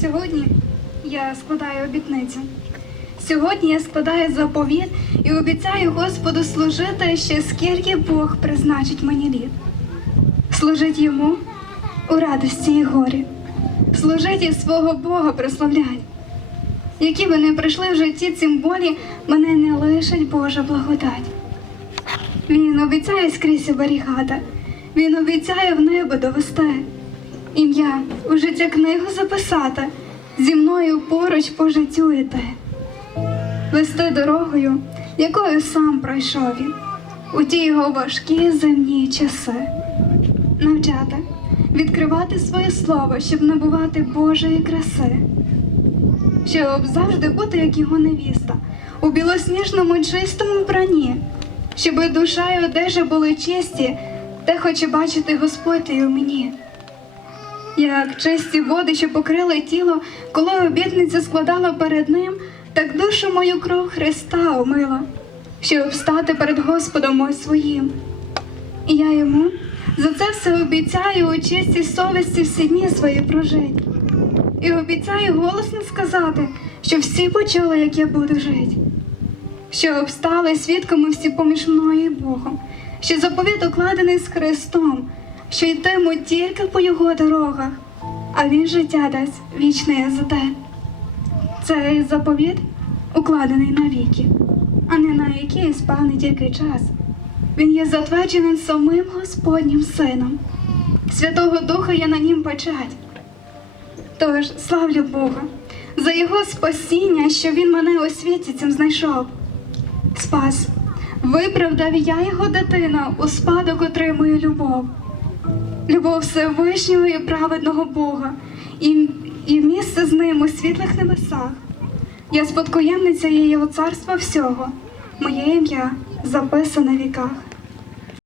Сьогодні я складаю обітницю. Сьогодні я складаю заповіт і обіцяю Господу служити ще скільки Бог призначить мені літ. Служить йому у радості і горі, служить і свого Бога прославлять. Які би не прийшли в житті цим болі, мене не лишить Божа благодать. Він обіцяє скрізь оберігати, він обіцяє в небо довести. Ім'я у життя книгу записати, зі мною поруч по життю іти. Вести дорогою, якою сам пройшов він, у ті його важкі земні часи. Навчати, відкривати своє слово, щоб набувати Божої краси, щоб завжди бути, як його невіста, у білосніжному чистому бранні, щоби душа і одежа були чисті, те хоче бачити Господь і у мені. Як чисті води, що покрили тіло, коли обітниця складала перед ним, так душу мою кров Христа омила, щоб стати перед Господом мой своїм. І я йому за це все обіцяю у чистій совісті всі дні свої прожить. І обіцяю голосно сказати, що всі почули, як я буду жити. Щоб стали свідками всі поміж мною і Богом, що заповіт укладений з Христом, що йтиму тільки по його дорогах, а він життя дасть вічне за те. Цей заповіт укладений навіки, а не на який спав тільки час. Він є затверджений самим Господнім Сином. Святого Духа є на нім печать. Тож славлю Бога за його спасіння, що він мене у світі цим знайшов. Спас, виправдав я його дитина, у спадок отримую любов. Любов Всевишнього і праведного Бога, і, і місце з ним у світлих небесах. Я спадкоємниця її царства всього, моє ім'я записане в віках.